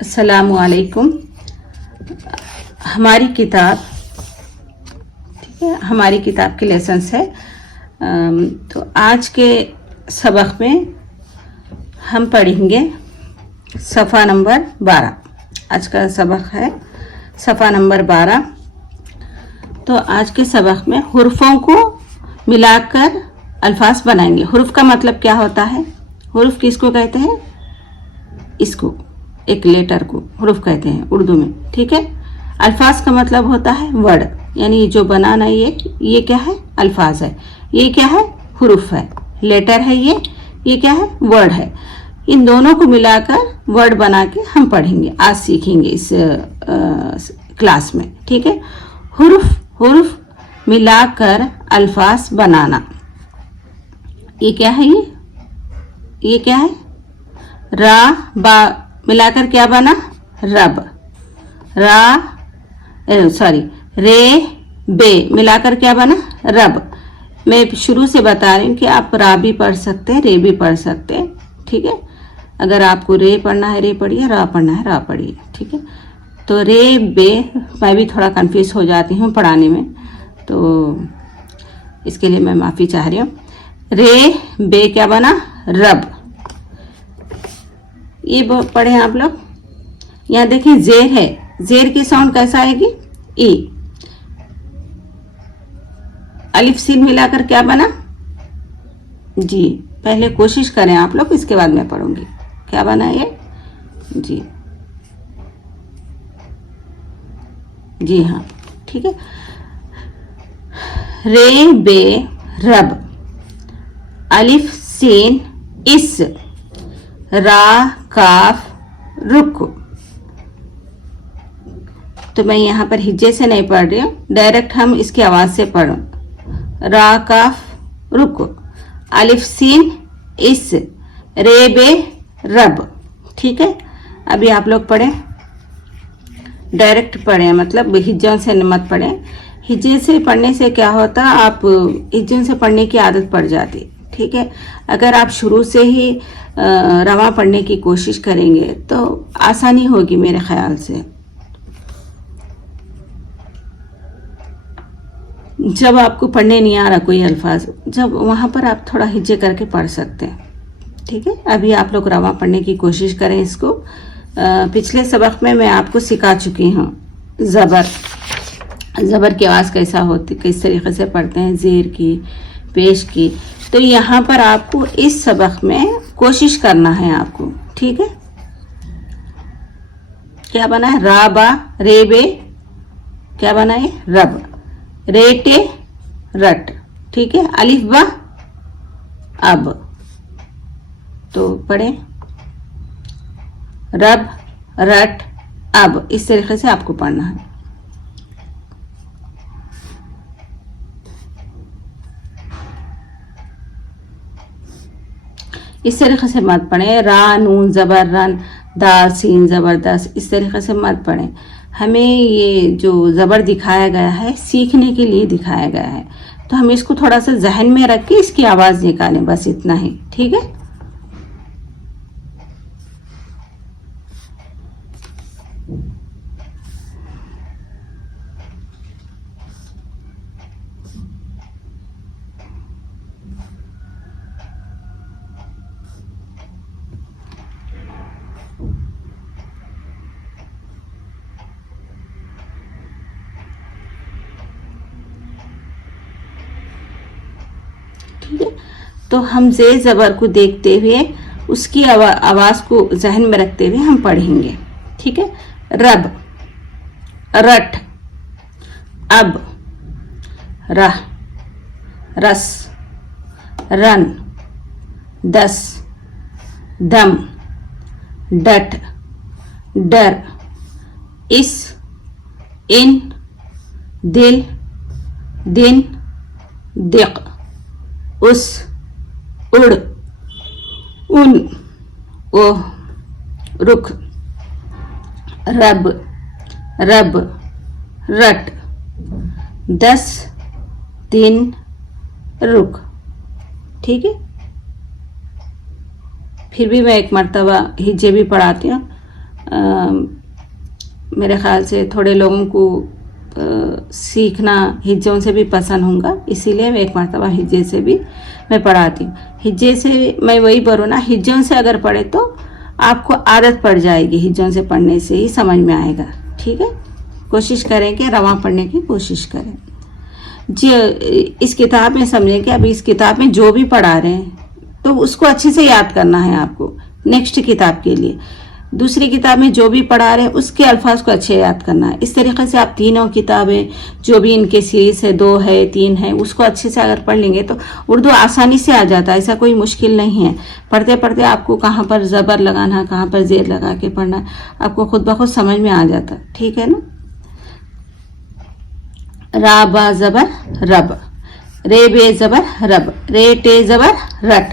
अस्सलामुअलैकुम। हमारी किताब, ठीक है, हमारी किताब के लेसन्स है। तो आज के सबक में हम पढ़ेंगे सफ़ा नंबर 12। आज का सबक है सफ़ा नंबर 12। तो आज के सबक में हुर्फ़ों को मिलाकर अल्फाज बनाएंगे। हुर्फ का मतलब क्या होता है? हुर्फ किसको कहते हैं? इसको, एक लेटर को हुर्फ कहते हैं उर्दू में, ठीक है। अल्फाज का मतलब होता है वर्ड, यानी जो बनाना, ये क्या है? अल्फाज है। ये क्या है? हुर्फ है, लेटर है। ये क्या है? वर्ड है। इन दोनों को मिलाकर वर्ड बना के हम पढ़ेंगे, आज सीखेंगे इस क्लास में, ठीक है। हुर्फ मिलाकर अल्फाज बनाना। ये क्या है? ये क्या है? रा बा मिलाकर क्या बना? रब। रे बे मिलाकर क्या बना? रब। मैं शुरू से बता रही हूँ कि आप रा भी पढ़ सकते हैं, रे भी पढ़ सकते हैं, ठीक है। अगर आपको रे पढ़ना है रे पढ़िए, रा पढ़ना है रा पढ़िए, ठीक है। तो रे बे मैं भी थोड़ा कंफ्यूज हो जाती हूँ पढ़ाने में, तो इसके लिए मैं माफ़ी चाह रही हूँ। रे बे क्या बना? रब। ये पढ़े आप लोग। यहाँ देखिए जेर है, जेर की साउंड कैसा आएगी? ई। अलिफ सीन मिलाकर क्या बना? जी। पहले कोशिश करें आप लोग, इसके बाद मैं पढ़ूंगी। क्या बना ये? जी, जी हाँ, ठीक है। रे बे रब, अलिफ सीन इस, रा काफ रुक। तो मैं यहाँ पर हिज्जे से नहीं पढ़ रही हूँ, डायरेक्ट हम इसकी आवाज से पढ़ो। रा काफ रुक, अलिफ सीन इस, रे बे रब, ठीक है। अभी आप लोग पढ़ें, डायरेक्ट पढ़ें, मतलब हिज्जों से मत पढ़ें। हिज्जे से पढ़ने से क्या होता, आप हिज्जों से पढ़ने की आदत पड़ जाती, ठीक है। अगर आप शुरू से ही रवा पढ़ने की कोशिश करेंगे तो आसानी होगी मेरे ख्याल से। जब आपको पढ़ने नहीं आ रहा कोई अल्फाज, जब वहाँ पर आप थोड़ा हिज्जे करके पढ़ सकते हैं, ठीक है। अभी आप लोग रवा पढ़ने की कोशिश करें इसको। पिछले सबक में मैं आपको सिखा चुकी हूँ ज़बर की आवाज़ कैसा होती, किस तरीके से पढ़ते हैं, ज़ेर की, पेश की। तो यहाँ पर आपको इस सबक में कोशिश करना है आपको, ठीक है। क्या बना है? रा बा रे बे क्या बना है? रब। रेटे रट, ठीक है। अलिफ बा अब। तो पढ़े रब रट अब, इस तरीके से आपको पढ़ना है। इस तरीके से मत पढ़ें। रा नून जबर रन, दाल सीन जबरदस्त, इस तरीके से मत पढ़ें। हमें ये जो ज़बर दिखाया गया है सीखने के लिए दिखाया गया है, तो हम इसको थोड़ा सा जहन में रख के इसकी आवाज़ निकालें, बस इतना ही, ठीक है। ठीक है, तो हम जे ज़बर को देखते हुए उसकी आवाज़ को जहन में रखते हुए हम पढ़ेंगे, ठीक है। रब, रट, अब, रह, रस, रन, दस, दम, डट, डर, इस, इन, दिल, दिन, दिक, उस, उड़, उन, ओह, रुख, रब, रब, रट, दस, दिन, रुख, ठीक है। फिर भी मैं एक मर्तबा हिज्जे भी पढ़ाती हूँ। मेरे ख्याल से थोड़े लोगों को सीखना हिज्जों से भी पसंद होगा, इसीलिए मैं एक मरतबा हिज्जे से भी मैं पढ़ाती हूँ। हिज्जे से मैं वही बोलूँ ना, हिज्जों से अगर पढ़े तो आपको आदत पड़ जाएगी, हिज्जों से पढ़ने से ही समझ में आएगा। ठीक है, कोशिश करें कि रवां पढ़ने की कोशिश करें जी। इस किताब में समझें कि अभी इस किताब में जो भी पढ़ा रहे हैं तो उसको अच्छे से याद करना है आपको नेक्स्ट किताब के लिए। दूसरी किताब में जो भी पढ़ा रहे हैं उसके अल्फाज को अच्छे याद करना है। इस तरीके से आप तीनों किताबें जो भी इनके सीरीज है, 2 है 3 है, उसको अच्छे से अगर पढ़ लेंगे तो उर्दू आसानी से आ जाता है, ऐसा कोई मुश्किल नहीं है। पढ़ते पढ़ते आपको कहाँ पर ज़बर लगाना है, कहाँ पर जेर लगा के पढ़ना है, आपको खुद ब खुद समझ में आ जाता है। ठीक है ना। रा बा ज़बर रब, रे बे ज़बर रब, रे टे ज़बर रट,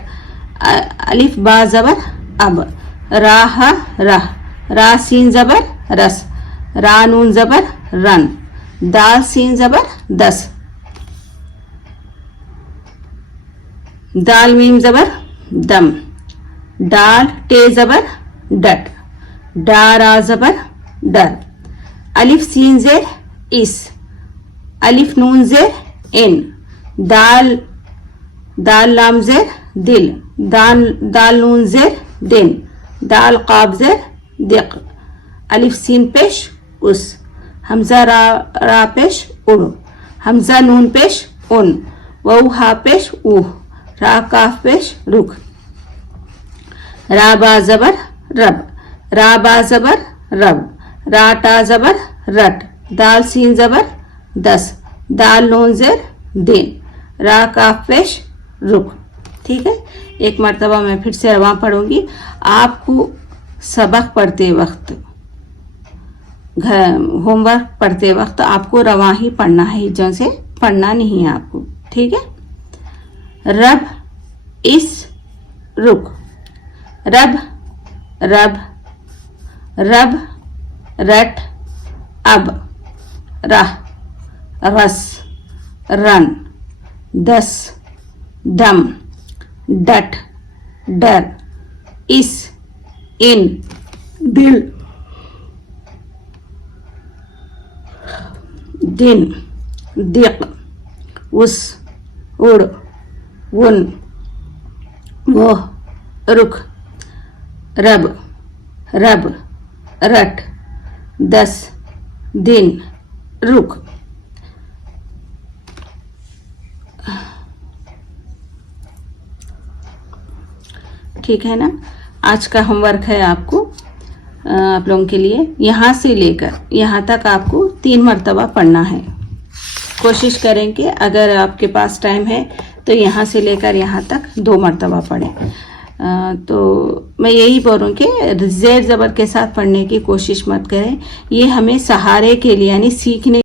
अलिफ बा ज़बर अब, राह रह, रा सीन ज़बर रस, रा नून ज़बर रन, दाल सीन ज़बर दस, दाल मीम ज़बर दम, डाल टे ज़बर डट, डारा ज़बर डर, अलिफ सीन ज़ेर इस, अलिफ नून ज़ेर इन, दाल लाम ज़ेर दिल, दाल नून ज़ेर दिन, दाल काब ज़ेर दिक, अलिफ सीन पेश उस, हमज़ा रा पेश उड़, हमज़ा नून पेश उन, वाऊ हा पेश ऊह, रा काफ पेश रुख, रा बा ज़बर रब, रा बा ज़बर रब, रा टा ज़बर रट, दाल सीन ज़बर दस, दाल नून ज़ेर दिन, रा काफ पेश रुख। ठीक है, एक मरतबा मैं फिर से रवां पढ़ूंगी। आपको सबक पढ़ते वक्त, होमवर्क पढ़ते वक्त आपको रवां ही पढ़ना है, हिज्जों से पढ़ना नहीं है आपको। ठीक है। रब इस रुक, रब रब, रब रट, अब, रह, रस, रन, दस, दम, डट, डर, इस, इन, दिल, दिन, दिक, उस, उड़, उन, वो, रुख, रब, रब, रट, दस, दिन, रुख। ठीक है ना। आज का होमवर्क है आपको, आप लोगों के लिए, यहाँ से लेकर यहाँ तक आपको 3 मरतबा पढ़ना है। कोशिश करें कि अगर आपके पास टाइम है तो यहाँ से लेकर यहाँ तक 2 मरतबा पढ़ें। तो मैं यही बोलूँ कि ज़ेर ज़बर के साथ पढ़ने की कोशिश मत करें। ये हमें सहारे के लिए यानी सीखने